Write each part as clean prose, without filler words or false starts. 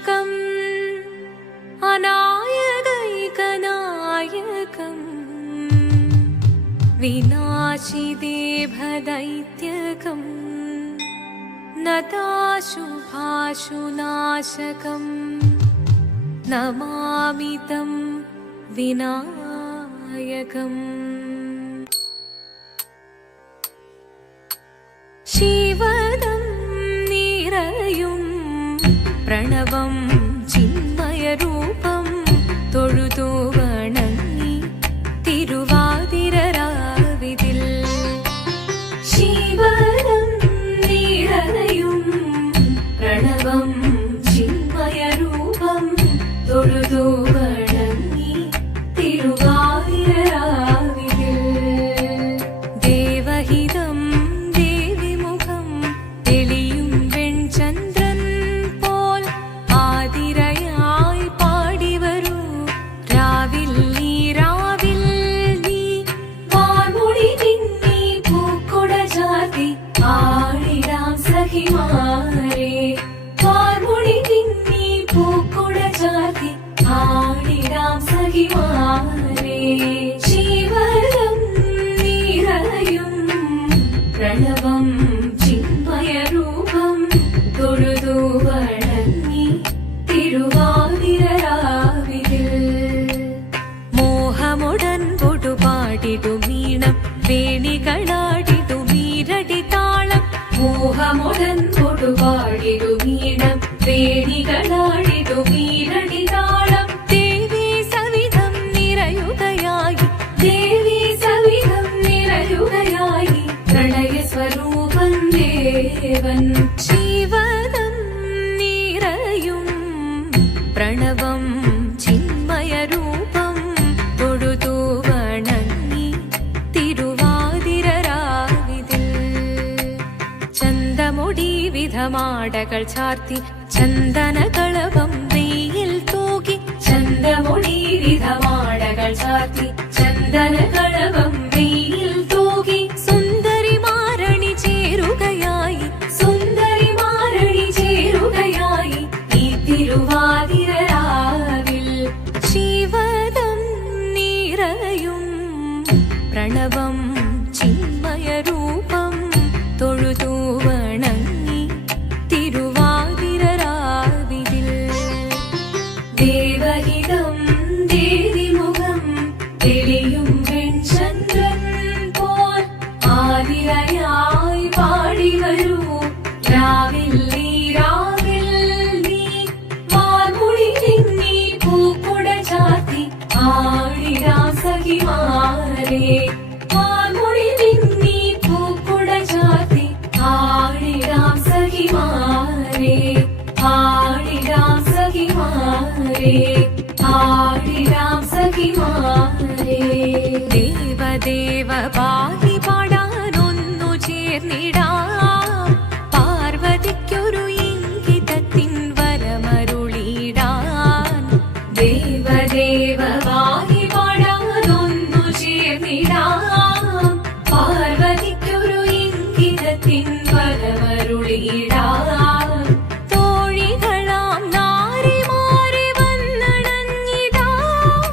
नाशकम् अनायकैकनायकम् विनाशिदेभदैत्यकम् नताशुभाशुनाशकम् नमामि तं विनायकम्। शिवदं निरयुं प्रणवं चिन्मयरूपं തൊഴുതു വണങ്ങി തിരുവാതിരരാവിതിൽ ശിവദം നിറയും പ്രണവം ചിന്മയരൂപം തൊഴുതു വണങ്ങി തിരുവാതിരരാവിതിൽ ദേവഹിതം ദേവിമുഖം തെളിയും വെൺചന്ദ്രൻ പോൽ ആതിരയായി പാടിവരൂ രാവിൽ നീ വാർമുടി നിന്നി പൂക്കുട ചാർത്തി ആടിടാം സഖിമാരെ വാർമുടി നിന്നി പൂക്കുട ചാർത്തി ആടിടാം സഖിമാരെ ശിവദം നിറയും പ്രണവം ചിന്മയരൂപം തൊഴുതു വണങ്ങി തിരുവാതിരരാവിതിൽ മോഹമുടൻ പൊടുപാടിടുമീണം വേണികളാടിടുമീരടി താളം മോഹമുടൻ പൊടുപാടിടുമീണം വേണികളാടിടുമീരടി താളം ദേവി സവിധം നിറയുകയായി ദേവി സവിധം നിറയുകയായി പ്രണയ സ്വരൂപൻ ദേവൻ ശിവദം നിറയും പ്രണവം ചിന്മയരൂപം തൊഴുതു വണങ്ങി തിരുവാതിരരാവിതിൽ ചന്തമുടി വിധമാടകൾ ചാർത്തി ചന്ദനകളവം വെയിൽ തൂകി ചന്തമുടി വിധമാടകൾ ചാർത്തി ചന്ദനകളവം വെയിൽ തൂകി സുന്ദരിമാരണി ചേരുകയായി സുന്ദരിമാരണി ചേരുകയായി ഈ തിരുവാതിരരാവിൽ ശിവദം നിറയും പ്രണവം ചിന്മയരൂപം തൊഴുതു വണങ്ങി തിരുവാതിരരാവിതിൽ ദേവഹിതം ദേവിമുഖം തെളിയും വെൺചന്ദ്രൻ പോൽ ആതിരയായി പാടിവരൂ രാവിൽ നീ വാർമുടി നിന്നി പൂക്കുട ചാർത്തി ആടിടാം സഖിമാരെ വാർമുടി നിന്നി പൂക്കുട ചാർത്തി ആടിടാം സഖിമാരെ ആടിടാം സഖിമാരെ ആടിടാം സഖിമാരെ ദേവദേവ പാഹി പാടാനൊന്നു ചേർന്നിടാം പാർവതിക്കൊരു ഇംഗിതത്തിൻ വരമരുളിടാൻ ദേവദേവ പാഹി പാടാനൊന്നു ചേർന്നിടാം പാർവതിക്കൊരു ഇംഗിതത്തിൻ വരമരുളിടാൻ തോഴികളാം നാരിമാരെ വന്നണഞ്ഞിടാം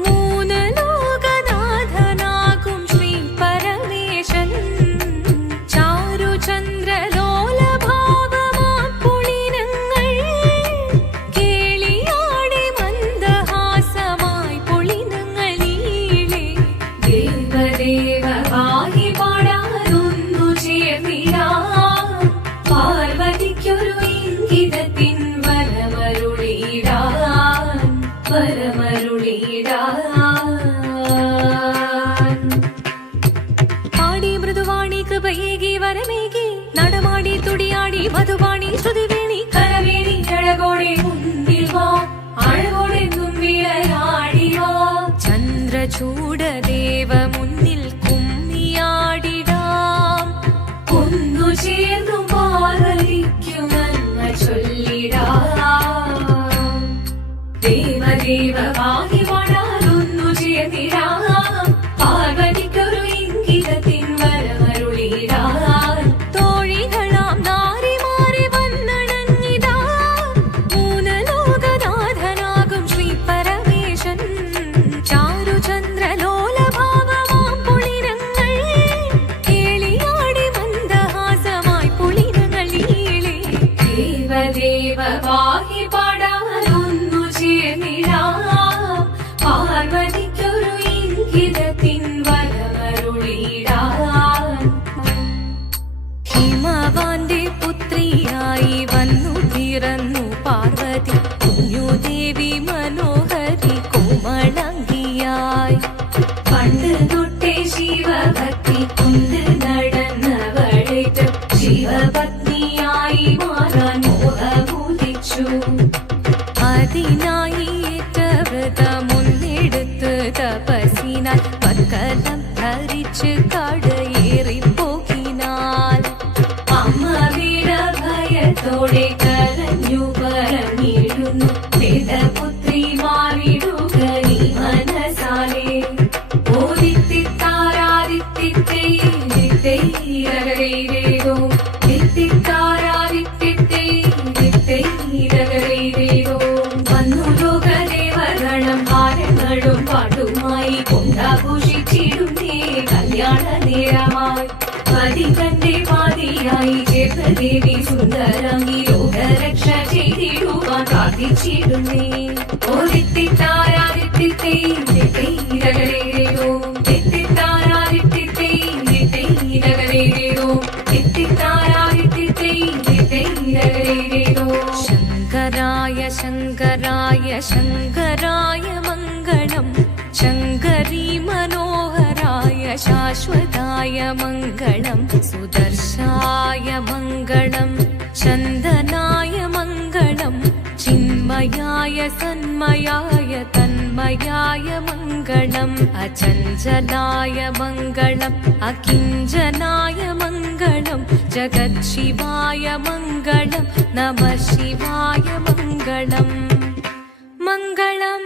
മൂന്ന് ലോകനാഥനാകും ശ്രീ പരമേശൻ ചാരുചന്ദ്രലോലഭാവമാം പുളിനങ്ങൾ കേളിയാടി മന്ദഹാസമായി പുളിനങ്ങൾ നീളെ ദേവദേവ പാഹി പാടാനൊന്നു ചേർന്നിടാം പാർവതിക്കൊരു ഇംഗിതത്തിൻ വരമരുളിടാൻ പാടി മൃദുവാണി കൃപയേകി വരമേകി നടമാടി തുടിയാടി മധുവാണി ശ്രുതിവേണി കരവേണി അഴകോടെ മുന്നിൽ വാ അഴകോടെ തുമ്പിളയാടി വാ ചന്ദ്രചൂടദേവ മുന്നിൽ കുമ്മിയാടിടാം ഒന്നു ചേർന്നു പാർവതിക്കുമെന്ന ചൊല്ലിടാം ദേവദേവ പാഹി പാടാനൊന്നു ചേർന്നിടാം പാർവതിക്കൊരു ഇംഗിതത്തിൻ വരമരുളിടാൻ തോഴികളാം നാരിമാരെ വന്നണഞ്ഞിടാം മൂന്ന് ദേവ പാഹി പാടാനൊന്നു ചേർന്നിടാം പാർവതിക്കൊരു ഇംഗിതത്തിൻ വരമരുളിടാൻ ഹിമവാന്റെ പുത്രിയായി വന്നു പിറന്നു പാർവതി കുഞ്ഞുദേവി മനോഹരി കോമളങ്കിയായി പണ്ട് തൊട്ടേ ശിവഭക്തി കൊണ്ട് നടന്നവളേറ്റ് ശിവപത്നിയായി മാറാൻ മോഹമുദിച്ചു അതിനായി ഏറ്റവൃത മുന്നെടുത്ത് തപസിനാൽ പക്കലം ധരിച്ച് കടയേറിപ്പോകിനാൽ അമ്മ വീര ഭയത്തോടെ കരഞ്ഞു പറഞ്ഞിടുന്നു വേദപുത്രി മാറിടുക നീ മനസാലേ വന്നു ലോകദേവഗണം ഭാരങ്ങളും പാട്ടുമായി കൊണ്ടാഘോഷിച്ചിടുന്നേ കല്യാണ നേരമായി പതികന്റെ പാതിയായി ചേർന്ന ദേവി സുന്ദരങ്ങി ലോകരക്ഷ ചെയ്തിടുവാൻ പ്രാർത്ഥിച്ചിടുന്നേ ശങ്കരായ ശങ്കരായ ശങ്കരായ മംഗളം ശങ്കരീ മനോഹരായ ശാശ്വതായ മംഗളം സുദർശായ മംഗളം ചന്ദനായ മംഗളം ചിന്മയായ സന്മയായ തന്മയായ മംഗളം അചഞ്ചലായ മംഗളം അകിഞ്ചനായ മംഗളം ജഗത്ശിവായ മംഗളം നമഃ ശിവായ മംഗളം മംഗളം